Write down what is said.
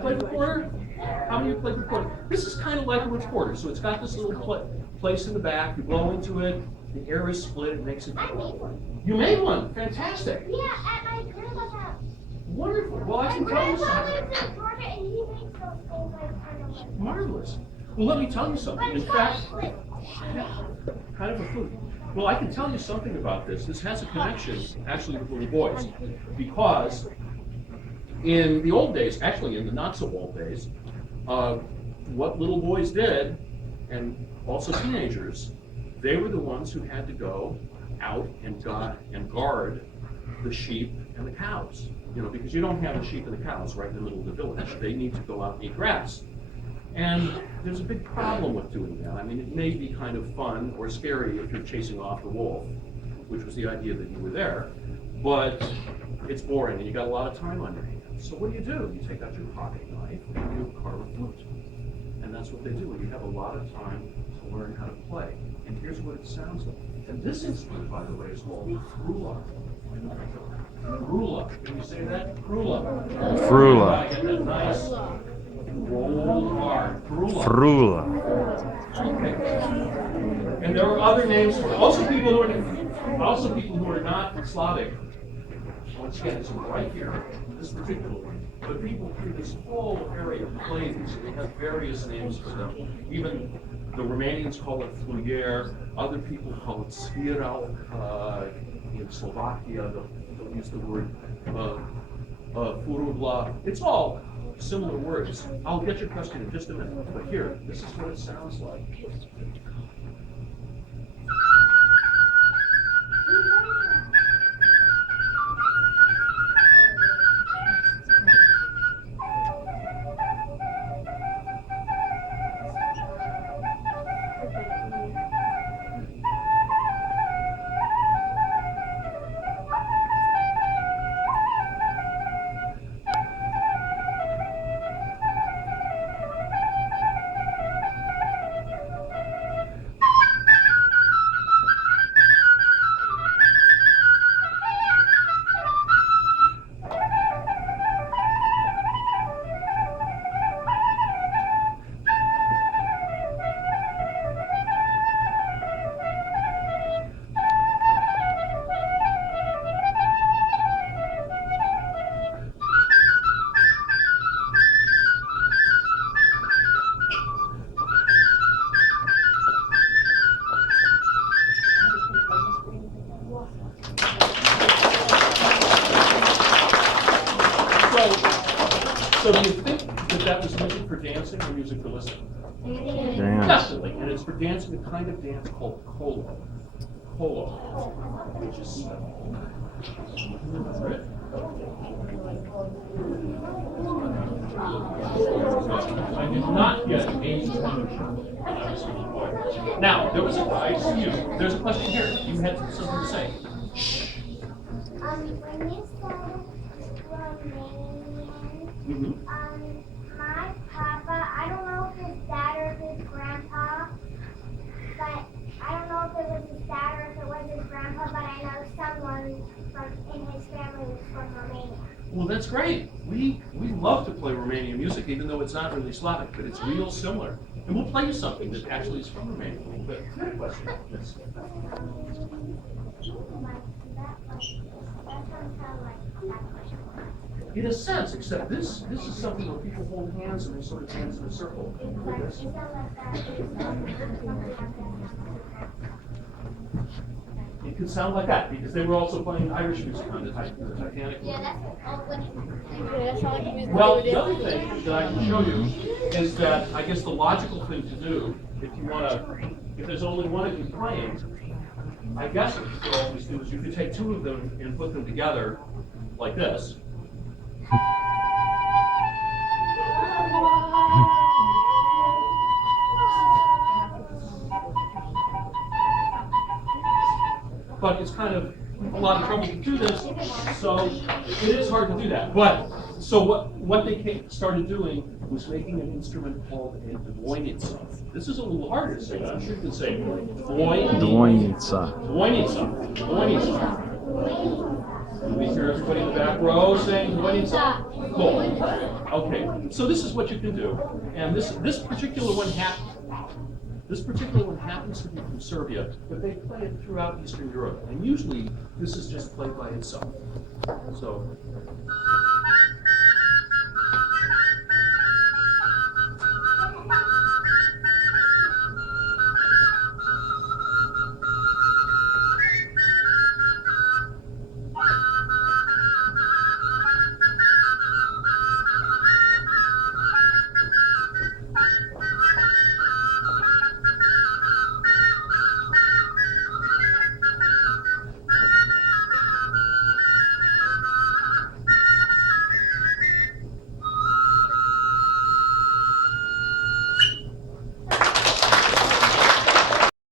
Play recorder? How many of you play recorder? This is kind of like a recorder, so it's got this little place in the back. You blow into it, the air is split, it makes it. I made one. You made one? Fantastic. Yeah, at my grandma's house. Wonderful. Well, I My can tell you grandpa something. lives in Georgia and he makes those things like kind of like. Marvelous. Well, let me tell you something. But In it's fact, kind kind of a food. Well, I can tell you something about this. This has a connection, actually, with little boys. Because in the old days, actually in the not so old days, what little boys did, and also teenagers, they were the ones who had to go out and guard the sheep and the cows. You know, because you don't have the sheep and the cows right in the middle of the village. They need to go out and eat grass. And there's a big problem with doing that. I mean, it may be kind of fun or scary if you're chasing off the wolf, which was the idea that you were there, but it's boring and you got a lot of time on your hands. So what do? You take out your pocket knife and you carve a flute. And that's what they do. And you have a lot of time to learn how to play. And here's what it sounds like. And this instrument, by the way, is called frula. Frula. Can you say that? Frula. Frula. Get that nice roll R. Frula. Frula. Okay. And there are other names for also people who are not Slavic. Once again, it's right here, this particular one. But people through this whole area play these. They have various names for them. Even the Romanians call it fluier. Other people call it svirau. In Slovakia, they'll use the word furudla. It's all similar words. I'll get your question in just a minute. But here, this is what it sounds like. So do you think that that was music for dancing or music for listening? Dance. Definitely, and it's for dancing a kind of dance called kolo. Kolo, which is I did not get ancient English when I was a little boy. Now, there was I see you. There's a question here. You had something to say. When you said Romanian, my papa, I don't know if his dad or his grandpa, but I don't know if it was his dad or if it was his grandpa, but I know someone in his family was from Romania. Well, that's great. We love to play Romanian music, even though it's not really Slavic, but it's real similar. And we'll play you something that actually is from Romania a little bit. Good question. Yes. In a sense, except this is something where people hold hands and they sort of dance in a circle. It could sound like that because they were also playing Irish music on the Titanic. Yeah, that's Well, the other thing that I can show you is that I guess the logical thing to do, if there's only one of you playing, I guess what you could always do is you could take two of them and put them together like this. But it's kind of a lot of trouble to do this, so it is hard to do that. But so what they started doing was making an instrument called a dvoinica. This is a little harder to say, but I'm sure you can say Dvoinica. Dvoinica. Can we hear everybody in the back row saying dvoinica? Cool. Okay, so this is what you can do, and this particular one happens to be from Serbia, but they play it throughout Eastern Europe, and usually this is just played by itself. So.